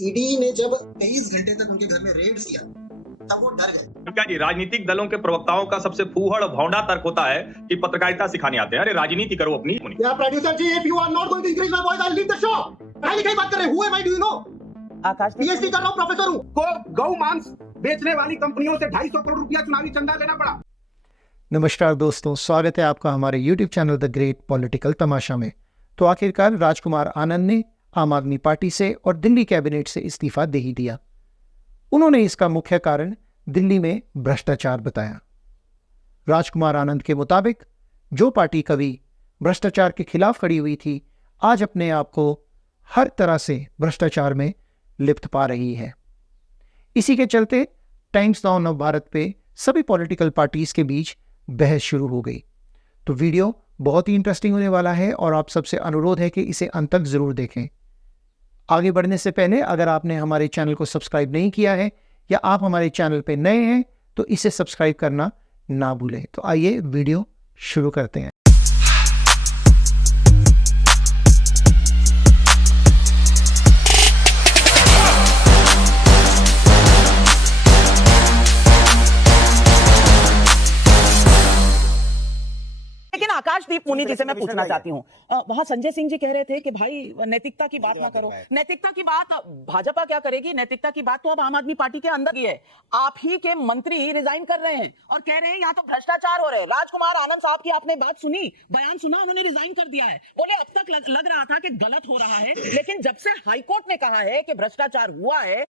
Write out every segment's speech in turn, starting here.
ED ने जब 23 घंटे तक उनके घर में रेड किया तब वो डर गए। क्या जी, राजनीतिक दलों के प्रवक्ताओं का सबसे फूहड़ और भौंडा तर्क होता है कि पत्रकारिता सिखाने आते हैं। अरे राजनीति करो अपनी। या producer ji, if you are not going to increase my voice, I'll leave the show। पढ़ाई लिखाई बात कर रहे हैं। Who am I, do you know? PhD कर रहा हूँ, प्रोफेसर हूँ। को गौ मांस बेचने वाली कंपनियों से 250 करोड़ रुपया चुनावी चंदा लेना पड़ा। नमस्कार दोस्तों, स्वागत है आपका हमारे YouTube channel the great political tamasha में। तो आखिरकार राजकुमार आनंद ने आम आदमी पार्टी से और दिल्ली कैबिनेट से इस्तीफा दे ही दिया। उन्होंने इसका मुख्य कारण दिल्ली में भ्रष्टाचार बताया। राजकुमार आनंद के मुताबिक जो पार्टी कभी भ्रष्टाचार के खिलाफ खड़ी हुई थी, आज अपने आप को हर तरह से भ्रष्टाचार में लिप्त पा रही है। इसी के चलते टाइम्स नाउ नव भारत पे सभी पॉलिटिकल पार्टीज के बीच बहस शुरू हो गई। तो वीडियो बहुत ही इंटरेस्टिंग होने वाला है और आप सबसे अनुरोध है कि इसे अंत तक जरूर देखें। आगे बढ़ने से पहले अगर आपने हमारे चैनल को सब्सक्राइब नहीं किया है या आप हमारे चैनल पे नए हैं तो इसे सब्सक्राइब करना ना भूलें। तो आइए वीडियो शुरू करते हैं। लेकिन आकाशदीप मुनि जी से मैं पूछना चाहती हूँ, वहां संजय सिंह जी कह रहे थे कि भाई नैतिकता की बात ना करो। नैतिकता की बात भाजपा क्या करेगी? नैतिकता की बात तो अब आम आदमी पार्टी के अंदर की है। आप ही के मंत्री रिजाइन कर रहे हैं और कह रहे हैं यहाँ तो भ्रष्टाचार हो रहे हैं। राजकुमार आनंद साहब की आपने बात सुनी, बयान सुना, उन्होंने रिजाइन कर दिया है। बोले अब तक लग रहा था कि गलत हो रहा है, लेकिन जब से हाईकोर्ट ने कहा है कि भ्रष्टाचार हुआ है,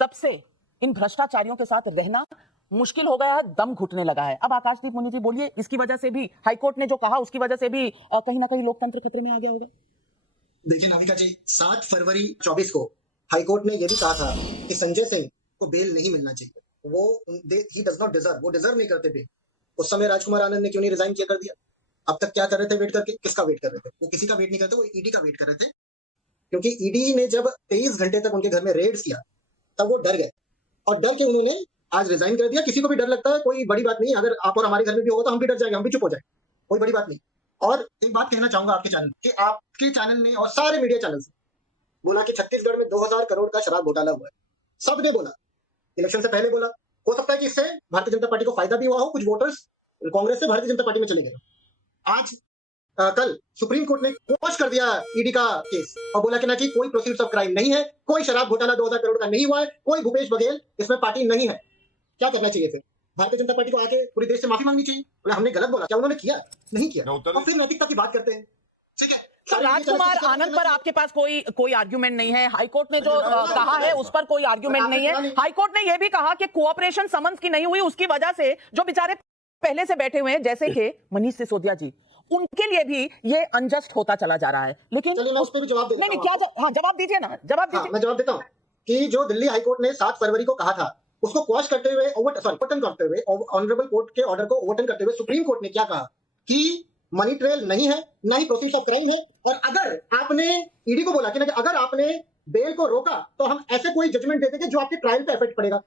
तब से इन भ्रष्टाचारियों के साथ रहना मुश्किल हो गया है, दम घुटने लगा है। अब आकाशदीप मुनि जी बोलिए, इसकी वजह से भी हाईकोर्ट ने जो कहा उसकी वजह से भी कहीं ना कहीं लोकतंत्र खतरे में आ गया होगा। देखिए नाविका जी, 7 फरवरी 24 को हाईकोर्ट ने यह भी कहा था कि संजय सिंह को बेल नहीं मिलना चाहिए। वो ही डज नॉट डिजर्व, वो डिजर्व नहीं करते बेल। उस समय राजकुमार आनंद ने क्यों नहीं रिजाइन किया कर दिया? अब तक क्या कर रहे थे वेट करके? किसका वेट कर रहे थे? वो किसी का वेट नहीं करते, वो ईडी का वेट कर रहे थे। क्योंकि ईडी ने जब 23 घंटे तक उनके घर में रेड किया तब वो डर गए और डर के उन्होंने आज रिजाइन कर दिया। किसी को भी डर लगता है, कोई बड़ी बात नहीं। अगर आप और हमारे घर में भी होगा तो हम भी डर जाएंगे, हम भी चुप हो जाए, कोई बड़ी बात नहीं। और एक बात कहना चाहूंगा आपके चैनल कि आपके चैनल ने और सारे मीडिया चैनल से बोला कि छत्तीसगढ़ में 2000 करोड़ का शराब घोटाला हुआ है। सबने बोला, इलेक्शन से पहले बोला। हो सकता है कि इससे भारतीय जनता पार्टी को फायदा भी हुआ हो, कुछ वोटर्स कांग्रेस से भारतीय जनता पार्टी में चले गए। आज कल सुप्रीम कोर्ट ने क्वॉश कर दिया ईडी का केस और बोला कि ना कि कोई प्रोसीड्स ऑफ क्राइम नहीं है, कोई शराब घोटाला 2000 करोड़ का नहीं हुआ है, कोई भूपेश बघेल इसमें पार्टी नहीं है। क्या करना चाहिए फिर? भारतीय जनता पार्टी को आके पूरे देश से माफी मांगनी चाहिए। बोले हमने गलत बोला, क्या उन्होंने किया? नहीं किया। और फिर नैतिकता की बात करते हैं, ठीक है। तो राजकुमार आनंद पर आपके पास कोई आर्ग्यूमेंट नहीं है? हाईकोर्ट ने जो कहा है उस पर कोई आर्ग्यूमेंट नहीं है। हाईकोर्ट ने यह भी कहा कि कोऑपरेशन समन्स की नहीं हुई, उसकी वजह से जो बेचारे पहले से बैठे हुए हैं जैसे कि मनीष सिसोदिया जी, उनके लिए भी ये अनजस्ट होता चला जा रहा है। लेकिन मैं उस पर भी जवाब देता हूं। नहीं, क्या हाँ, जवाब दीजिए ना, जवाब दीजिए। मैं जवाब देता हूँ कि जो दिल्ली हाईकोर्ट ने 7 फरवरी को कहा था उसको क्वॉश करते हुए, ओवरटर्न करते हुए, ऑनरेबल कोर्ट के ऑर्डर को ओवरटर्न करते हुए सुप्रीम कोर्ट ने क्या कहा कि मनी ट्रेल नहीं है, ना ही प्रोसीड्स ऑफ क्राइम है। और अगर आपने ईडी को बोला कि अगर आपने बेल को रोका तो हम ऐसे कोई जजमेंट देते जो आपके ट्रायल पे इफेक्ट पड़ेगा,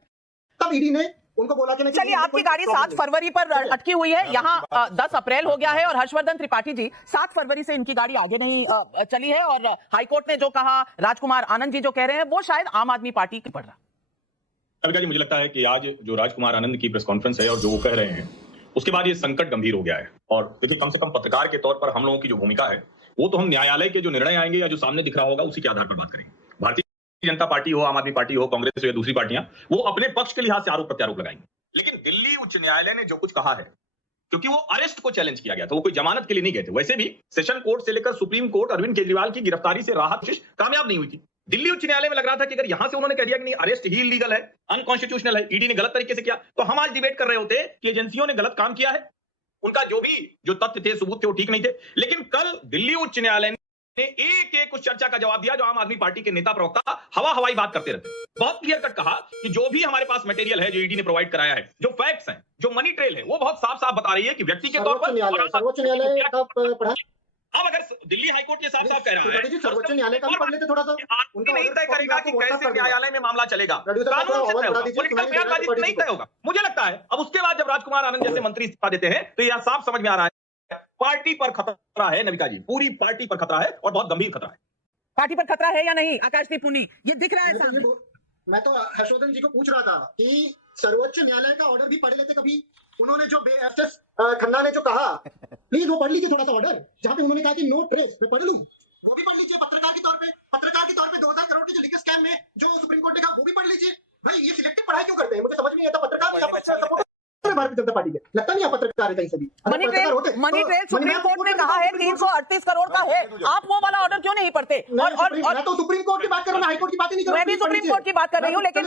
तब ईडी ने उनको बोला कि चलिए, आपकी गाड़ी 7 फरवरी पर अटकी हुई है, यहाँ 10 अप्रैल हो गया है और हर्षवर्धन त्रिपाठी जी 7 फरवरी से इनकी गाड़ी आगे नहीं चली है। और हाईकोर्ट ने जो कहा, राजकुमार आनंद जी जो कह रहे हैं, वो शायद आम आदमी पार्टी की पड़ रहा। अलका जी, मुझे लगता है कि आज जो राजकुमार आनंद की प्रेस कॉन्फ्रेंस है और जो वो कह रहे हैं, उसके बाद ये संकट गंभीर हो गया है। और देखिए, कम से कम पत्रकार के तौर पर हम लोगों की जो भूमिका है वो तो हम न्यायालय के जो निर्णय आएंगे या जो सामने दिख रहा होगा उसी के आधार पर बात करेंगे। भारतीय जनता पार्टी हो, आम आदमी पार्टी हो, कांग्रेस हो या दूसरी पार्टियां, वो अपने पक्ष के लिहाज से आरोप प्रत्यारोप लगाएंगे। लेकिन दिल्ली उच्च न्यायालय ने जो कुछ कहा है, क्योंकि वो अरेस्ट को चैलेंज किया गया था, वो कोई जमानत के लिए नहीं गए थे। वैसे भी सेशन कोर्ट से लेकर सुप्रीम कोर्ट अरविंद केजरीवाल की गिरफ्तारी से राहत कोशिश कामयाब नहीं हुई थी। दिल्ली उच्च न्यायालय में लग रहा था कि अगर यहां से उन्होंने कह दिया कि नहीं, अरेस्ट ही इलीगल है, अनकॉन्स्टिट्यूशनल है, ईडी ने गलत तरीके से किया, तो हम आज डिबेट कर रहे होते कि एजेंसियों ने गलत काम किया है, उनका जो तथ्य थे, सबूत थे, वो ठीक नहीं थे। लेकिन कल दिल्ली उच्च न्यायालय ने एक उस चर्चा का जवाब दिया जो आम आदमी पार्टी के नेता प्रवक्ता हवाई बात करते रहते। बहुत क्लियर कट कहा कि जो भी हमारे पास मटेरियल है, जो ईडी ने प्रोवाइड कराया है, जो फैक्ट्स हैं, जो मनी ट्रेल है, वो बहुत साफ साफ बता रही है कि व्यक्ति के तौर पर सर्वोच्च न्यायालय का पढ़ा। अब अगर दिल्ली हाईकोर्ट ये साफ साफ कह रहा है, सर्वोच्च न्यायालय का भी पढ़ लेते थोड़ा सा। उनका नहीं तय करेगा कि कैसे न्यायालय में मामला चलेगा, कानून से तय होगा, पॉलिटिकल बयानबाजी नहीं तय होगा। मुझे लगता है अब उसके बाद जब राजकुमार आनंद जैसे मंत्री इस्तीफा देते हैं तो यह साफ समझ में आ रहा है पार्टी पर खतरा है। नविका जी, पूरी पार्टी पर खतरा है और बहुत गंभीर खतरा है। पार्टी पर खतरा है या नहीं? आकाशदीप पुनी, ये दिख रहा है मैं तो सामने। मैं तो हर्षवर्धन जी को पूछ रहा था कि सर्वोच्च न्यायालय का ऑर्डर भी पढ़ लेते कभी। उन्होंने जो एस खन्ना ने जो कहा, प्लीज वो पढ़ लीजिए थोड़ा सा ऑर्डर, जहां पे उन्होंने कहा कि नो ट्रेस, मैं पढ़ लूं, वो भी पढ़ लीजिए। पत्रकार के तौर पे 2000 करोड़ के जो लीकेज स्कैम में जो सुप्रीम कोर्ट ने कहा, वो भी पढ़ लीजिए। भाई ये सिलेक्टिव पढ़ाई क्यों करते हैं? मुझे समझ नहीं आता। पत्रकार नहीं, आप सपोर्ट भारतीय जनता पार्टी के, लगता नहीं आप पत्रकार है कहीं से भी। अगर मनी पत्रकार होते ट्रेल तो सुप्रीम कोर्ट ने कहा है 338 करोड़ का है, आप वो वाला ऑर्डर क्यों नहीं पढ़ते? मैं तो सुप्रीम कोर्ट की बात कर रहा हूं, हाई कोर्ट की बात नहीं कर रहा मैं भी सुप्रीम कोर्ट की बात कर रही हूँ, लेकिन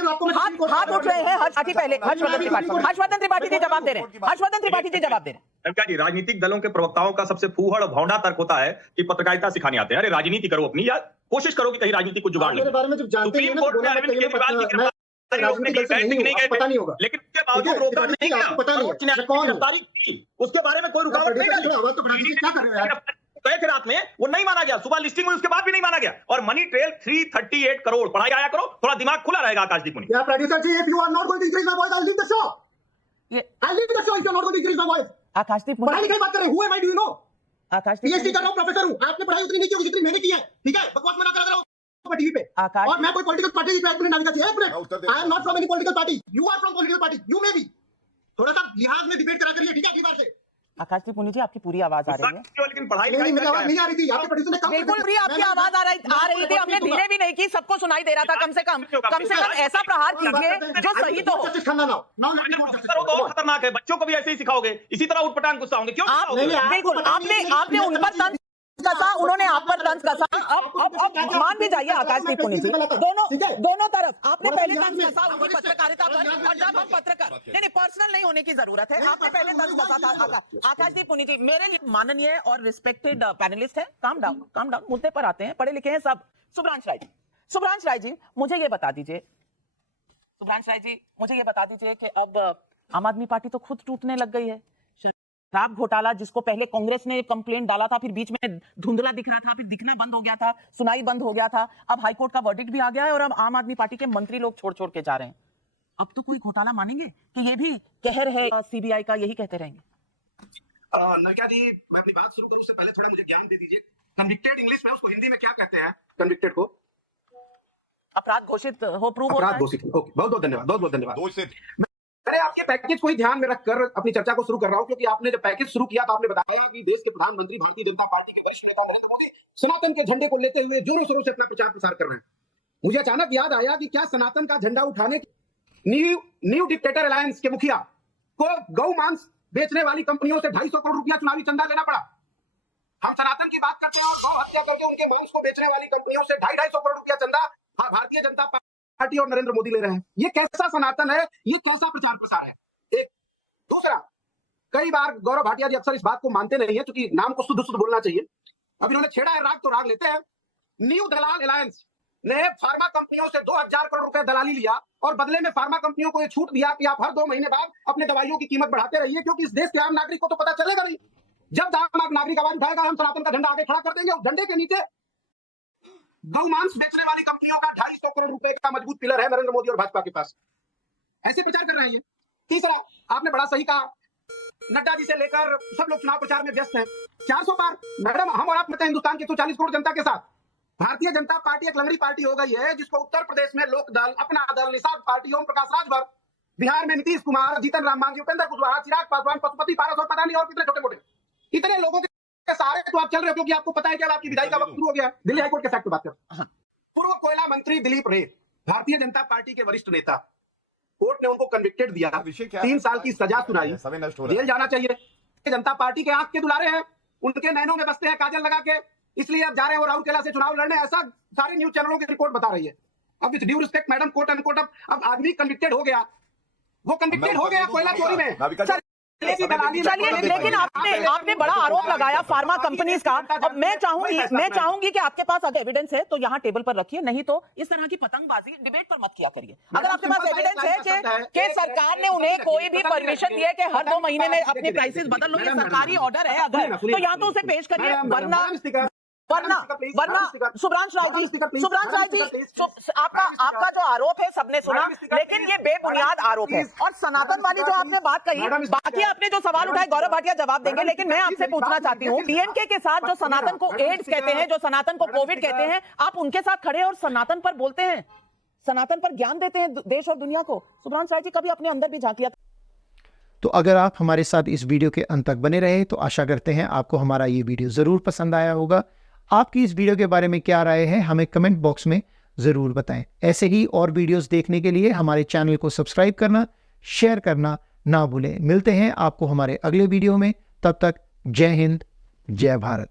हाथ उठ रहे हैं। हर्षवर्धन त्रिपाठी जी जवाब दे रहे हैं। हर्षवर्धन त्रिपाठी जी जवाब दे रहे हैं। क्या जी, राजनीतिक दलों के प्रवक्ताओं का सबसे फूहड़ और भौंडा तर्क होता है कि पत्रकारिता सिखाने आते हैं। अरे राजनीति करो अपनी, या कोशिश करो कि कहीं राजनीति को जुगाड़ मेरे बारे में जब जानते सुप्रीम कोर्ट में अरविंद केजरीवाल की गिरफ्तारी रोकने के लिए बैठ नहीं गए, पता नहीं होगा, लेकिन उसके बावजूद रोका नहीं गया। पता नहीं है मैं कौन हूं, उसके बारे में कोई रुकावट नहीं आई। आवाज तो बढ़ा दीजिए, क्या कर रहे हो यार? तय के रात में वो नहीं माना गया, सुबह लिस्टिंग हुई उसके बाद भी नहीं माना गया। और मनी ट्रेल 338 करोड़ पढ़ाई आया करो, थोड़ा दिमाग खुला रहेगा आकाशदीप पुनी। क्या producer ji, if you are not going to increase my voice, I'll leave the show. I'll leave the show if you are not going to increase my voice. आकाशदीप पढ़ाई पुनी, लिखाई बात कर रहे हैं, who am I, do you know? Akashdeep PhD कर रहा हूं, प्रोफेसर हूं। आपने पढ़ाई उतनी नहीं की होगी जितनी मैंने की है, ठीक है? बकवास मना कर रहा हूं टीवी पे। आकाश- और मैं कोई पॉलिटिकल पार्टी की एक मिनट नाविका जी, एक minute. I am not from any political party, you are from political party, you may be. थोड़ा सा लिहाज में डिबेट करा करिए, ठीक है? अगली बार से आकाशदीप पुनी जी, आपकी पूरी आवाज आ रही है। लेकिन पढ़ाई नहीं, लिखाई मेरी आवाज क्या नहीं है? आ रही थी, आपके प्रोड्यूसर ने कम कर बिल्कुल दी। फ्री आपकी मैं- आवाज आ रही थी। हमने धीरे भी नहीं की, सबको सुनाई दे रहा था। कम से कम ऐसा प्रहार कीजिए जो सही तो हो। Justice Khanna now let me quote professor हो तो और खतरनाक है, बच्चों को भी ऐसे ही सिखाओगे, इसी तरह उठपटांग गुस्सा होंगे। क्यों आप गुस्सा होगे? बिल्कुल आपने उन पर तंज कसा, उन्होंने आप पर तंज कसा। अब मान भी जाइए आकाशदीप पुनी जी, दोनों तरफ आपने पहले तंज कसा उनकी पत्रकारिता पर, और जब हम पत्रकार नहीं, पर्सनल नहीं होने की जरूरत है, आपने पहले तंज कसा था। आकाशदीप पुनी जी मेरे लिए माननीय और रिस्पेक्टेड पैनलिस्ट है। काम डाउन, मुद्दे पर आते हैं, पढ़े लिखे हैं सब। सुब्रांश राय जी मुझे ये बता दीजिए, कि अब आम आदमी पार्टी तो खुद टूटने लग गई है। शराब घोटाला जिसको पहले कांग्रेस ने कंप्लेंट डाला था, फिर बीच में धुंधला दिख रहा था, फिर दिखना बंद हो गया था, सुनाई बंद हो गया था, अब हाईकोर्ट का वर्डिक्ट भी आ गया है और अब आम आदमी पार्टी के मंत्री लोग छोड़ के जा रहे हैं। अब तो कोई घोटाला मानेंगे कि ये भी कहर है सीबीआई का, यही कहते रहेंगे? नविका जी, मैं अपनी बात शुरू करूं उससे पहले थोड़ा मुझे ज्ञान दे दीजिए। कन्विक्टेड इंग्लिश में उसको हिंदी में क्या कहते हैं? कन्विक्टेड को अपराध घोषित हो, प्रूव होता अपराध है। घोषित। ओके, बहुत बहुत धन्यवाद। मैंने आपके पैकेज को ही ध्यान में रखकर अपनी चर्चा को शुरू कर रहा हूं, क्योंकि आपने जब पैकेज शुरू किया तो आपने बताया कि देश के प्रधानमंत्री भारतीय जनता पार्टी के वरिष्ठ नेता नरेंद्र मोदी सनातन के झंडे को लेते हुए जोरों शोरों से अपना प्रचार प्रसार कर रहे हैं। मुझे अचानक याद आया कि क्या सनातन का झंडा उठाने न्यू डिक्टेटर अलायंस के मुखिया को गौ मांस बेचने वाली कंपनियों से 250 करोड़ रुपया चुनावी चंदा लेना पड़ा? हम सनातन की बात करते हैं और गौ हत्या करके उनके मांस को बेचने वाली कंपनियों से 250 करोड़ रुपया चंदा भारतीय जनता पार्टी और नरेंद्र मोदी ले रहे हैं। ये कैसा सनातन है? ये कैसा प्रचार प्रसार है? एक दूसरा, कई बार गौरव भाटिया जी अक्सर इस बात को मानते नहीं है, क्योंकि नाम को शुद्ध बोलना चाहिए। अब इन्होंने छेड़ा है राग तो राग लेते हैं। न्यू दलाल अलायंस ने फार्मा कंपनियों से 2000 करोड़ रुपए दलाली लिया और बदले में फार्मा कंपनियों को यह छूट दिया कि आप हर 2 महीने बाद अपने दवाइयों की कीमत बढ़ाते रहिए, क्योंकि इस देश के आम नागरिक को तो पता चलेगा नहीं। जब आम नागरिक आवाज उठाएगा, हम सनातन का झंडा आगे खड़ा कर देंगे। उस झंडे के नीचे गौ मांस बेचने वाली कंपनियों का 250 करोड़ रुपए का मजबूत पिलर है नरेंद्र मोदी और भाजपा के पास। ऐसे प्रचार कर रहे हैं ये। तीसरा, आपने बड़ा सही कहा, नड्डा जी से लेकर सब लोग चुनाव प्रचार में व्यस्त हैं। 400 पार। मैडम, हम और आप मिलते हैं हिंदुस्तान की 140 करोड़ जनता के साथ। भारतीय जनता पार्टी एक लंगड़ी पार्टी हो गई है, जिसको उत्तर प्रदेश में लोक दल, अपना दल, निषाद पार्टी, ओम प्रकाश राजभर, बिहार में नीतीश कुमार, जीतन राम मांझी, उपेंद्र कुशवाहा, चिराग पासवान, पशुपति पारस और पता नहीं और कितने छोटे मोटे, इतने लोगों के सहारे तो आप चल रहे हो, क्योंकि आपको पता है कि अब आपकी विदाई का वक्त शुरू हो गया। दिल्ली हाईकोर्ट के फैक्ट पे बात करते हैं। पूर्व कोयला मंत्री दिलीप रे, भारतीय जनता पार्टी के वरिष्ठ नेता, कोर्ट ने उनको कन्विक्टेड दिया, 3 साल की सजा सुनाई, जेल जाना चाहिए। जनता पार्टी के आंख के दुलारे हैं, उनके नैनों में बसते हैं काजल लगा के, इसलिए अब जा रहे हैं राउरकेला से चुनाव लड़ने, ऐसा सारे न्यूज चैनलों की रिपोर्ट बता रही है। अब with due respect madam, court अनकोर्ट, अब आदमी कन्विक्टेड हो गया, वो कन्विक्टेड हो गया कोयला चोरी में। चलिए, लेकिन आपने बड़ा आरोप लगाया फार्मा कंपनीज का। अब मैं चाहूंगी कि आपके पास अगर एविडेंस है तो यहाँ टेबल पर रखिए, नहीं तो इस तरह की पतंगबाजी डिबेट पर मत किया करिए। अगर आपके पास एविडेंस है कि सरकार ने उन्हें कोई भी परमिशन दिया कि हर 2 महीने में अपने प्राइसेस बदल लो, ये सरकारी ऑर्डर है अगर, तो यहाँ तो उसे पेश करिए, वरना वरना शुभ्रांश राय जी आपका जो आरोप है सबने सुना, लेकिन ये बेबुनियाद आरोप है। और सनातन वाली जो आपने बात कही, बाकी आपने जो सवाल उठाए गौरव भाटिया जवाब देंगे, लेकिन मैं आपसे पूछना चाहती हूँ, डीएनके के साथ जो सनातन को एड्स कहते हैं, जो सनातन को कोविड कहते हैं, आप उनके साथ खड़े और सनातन पर बोलते हैं, सनातन पर ज्ञान देते हैं देश और दुनिया को। शुभ्रांश राय जी कभी अपने अंदर भी झांकिया। तो अगर आप हमारे साथ इस वीडियो के अंत तक बने रहे तो आशा करते हैं आपको हमारा ये वीडियो ज़रूर पसंद आया होगा। आपकी इस वीडियो के बारे में क्या राय है हमें कमेंट बॉक्स में ज़रूर बताएं। ऐसे ही और वीडियोस देखने के लिए हमारे चैनल को सब्सक्राइब करना, शेयर करना ना भूलें। मिलते हैं आपको हमारे अगले वीडियो में, तब तक जय हिंद, जय भारत।